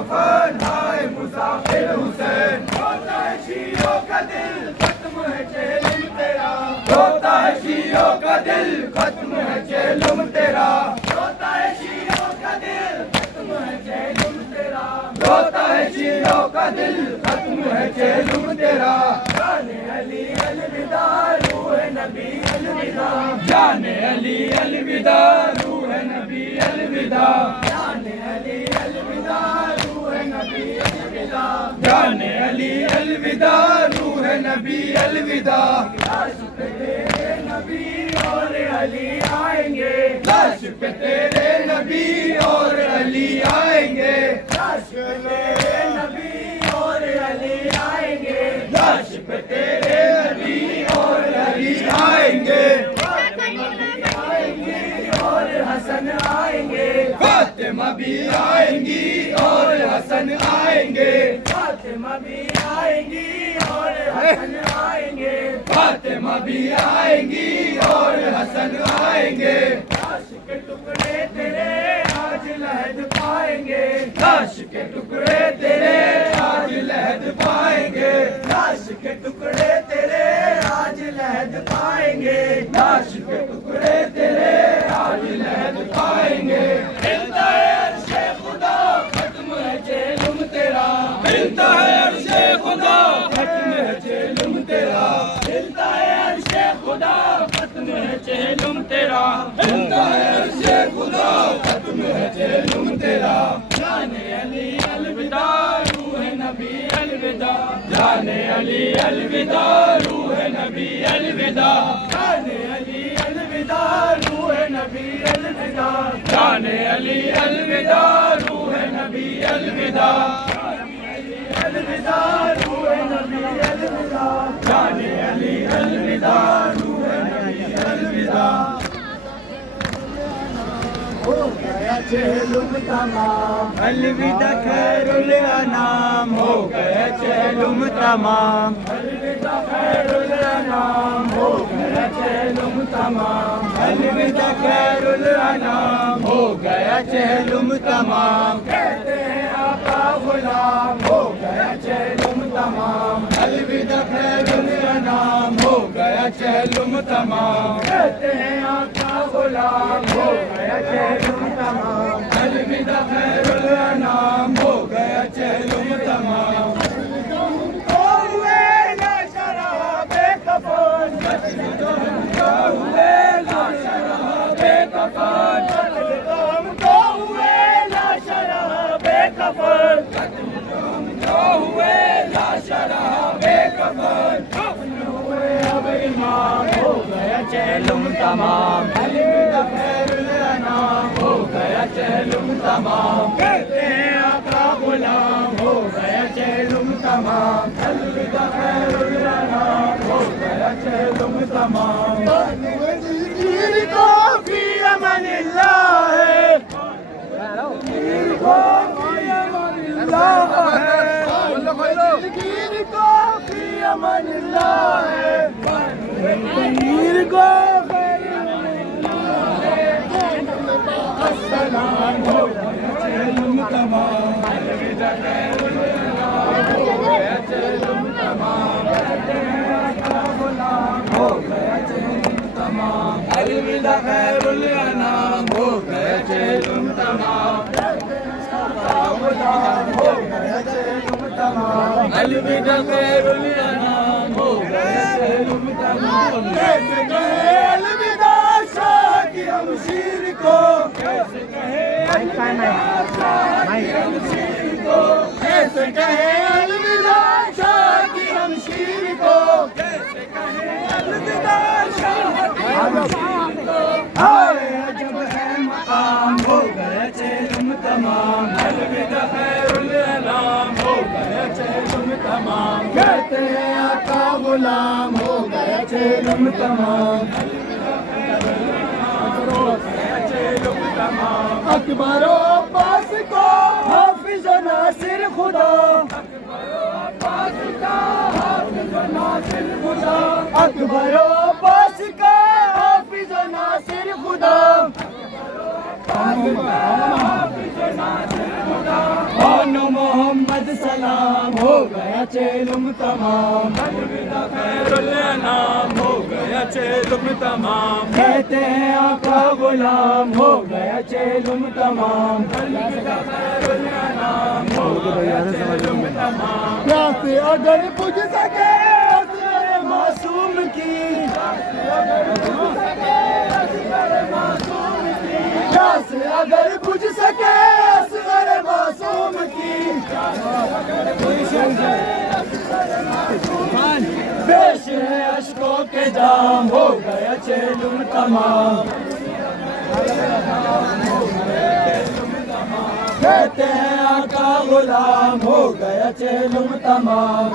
کفن ہائے مسافر حسین روتا ہے شیعوں کا دل ختم ہے چہلم تیرا روتا ہے شیعوں کا دل ختم ہے چہلم تیرا روتا ہے شیعوں کا دل ختم ہے چہلم تیرا روتا ہے شیعوں کا دل ختم ہے چہلم تیرا جان علی الوداع روح نبی الوداع جان علی الوداع روح نبی الوداع جان علی الوداع روح نبی الوداع جان علی الوداع روح نبی الوداع لاش پہ تیرے نبی اور علی آئیں گے لاش پہ تیرے نبی اور علی آئیں گے لاش پہ تیرے نبی اور علی آئیں گے لاش پہ تیرے نبی اور علی آئیں گے حسن آئیں گے فاطمہ بھی آئیں گی اور حسن آئیں گے فاطمہ بھی آئیں گی اور حسن آئیں گے فاطمہ بھی آئیں گی اور حسن آئیں گے لاش کے ٹکڑے تیرے آج لہد پائیں گے لاش کے ٹکڑے تیرے آج لہد پائیں گے لاش کے ٹکڑے تیرے آج لہد پائیں گے لاش کے ٹکڑے تیرے آج لہد پائیں گے ملتا ہے عرش خدا ختم ہے چہلم تیرا ملتا ہے عرش خدا ختم ہے چہلم تیرا ملتا ہے عرش خدا ختم ہے چہلم تیرا ملتا ہے عرش خدا ختم ہے چہلم تیرا جان علی الوداع روح نبی الوداع جان علی الوداع روح نبی الوداع جان علی الوداع روح نبی الوداع جان علی الوداع روح نبی الوداع الوداع روح نبی الوداع جان علی الوداع روح نبی الوداع ہو گیا چہلم تمام الوداع خیر الانام ہو گیا چہلم تمام الوداع خیر الانام ہو گیا چہلم تمام الوداع خیر الانام ہو گیا چہلم تمام کہتے ہیں آقا غلام ہو گیا چہلم تمام الوداع خیر الانام ہو گیا چہلم تمام کہتے ہیں آقا غلام ہو گیا چہلم تمام الوداع خیر الانام ہو گیا چہلم تمام چہلم تمام الوداع خیر الانام ہو گیا چہلم تمام کہتے ہیں آقا غلام ہو گیا چہلم تمام الوداع خیر الانام ہو گیا چہلم تمام دلگیر کو فی امان اللہ ہے دلگیر کو فی امان اللہ ہے دلگیر کو فی امان اللہ ہے دلگیر کو السلام ہو گیا چہلم تمام الوداع خیر الانام ہو گیا چہلم تمام ہو گیا چہلم تمام الوداع خیر الانام ہو گیا چہلم تمام ہو گیا چہلم تمام الوداع خیر الانام ہو گیا چہلم تمام کیسے کہے الوداع شاہ کی ہمشیر کو کیسے کہے الوداع شاہ کی ہمشیر کو کیسے کہے الوداع شاہ کی ہمشیر کو کیسے کہے الوداع شاہ کی ہمشیر کو ہائے عجب ہے مقام ہو گیا چہلم تمام الوداع خیر الانام ہو گیا چہلم تمام کہتے ہیں آقا غلام ہو گیا چہلم تمام اکبر و عباس کو حافظ و ناصر خدا اکبر و عباس کا حافظ و ناصر خدا اکبر و عباس کا حافظ و ناصر خدا حافظ و ناصر خدا چیلم تمام الوداع خیر الانام ہو گیا چیلم تمام کہتے ہیں آقا غلام ہو گیا چیلم تمام الوداع خیر الانام ہو گیا چیلم تمام پیاسے اگر بجھ سکے اصغر معصوم کی پیاس اگر بجھ سکے اصغر معصوم کی پیش ہے اشکوں کے جام ہو گیا چیلم تمام کہتے ہیں آقا غلام ہو گیا چیلم تمام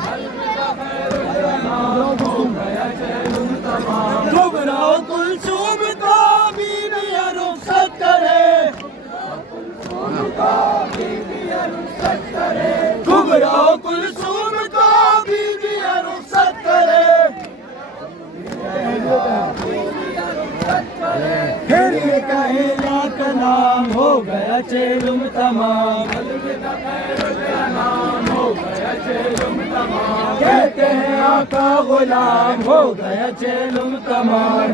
گھبراؤ کلثوم کو بیوی رخصت کرے گھبراؤ کلثوم کو بیوی رخصت کرے پھر یہ کہے لاکھ نام ہو گیا چیلم تمام کہتے ہیں آقا غلام ہو گیا چیلم تمام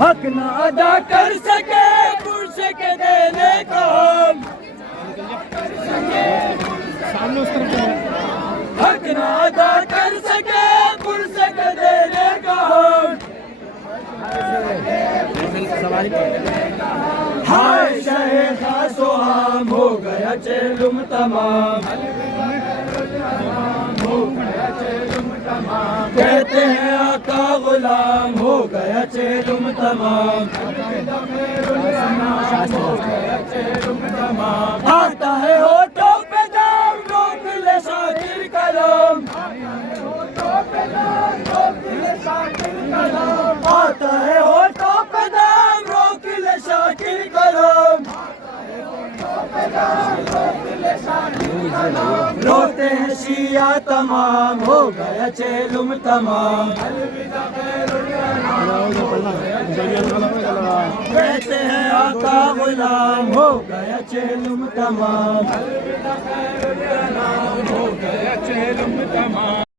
حق نہ ادا کر سکے پرسے کے دینے کا حق نہ ادا کر سکے پرسے کے دینے کا ہائے شہ خاص و عام ہو گیا چیلم تمام کہتے ہیں آقا غلام ہو گیا چیلم تمام آتا ہے ہوٹوں پہ دام روک لے شاکر کلام آتا ہے ہوٹوں پہ دام روک لے شاکر کلام روتے ہیں شیعہ تمام ہو گیا چیلم تمام کہتے ہیں آقا غلام ہو گیا چیلم تمام ہو گیا چیلم تمام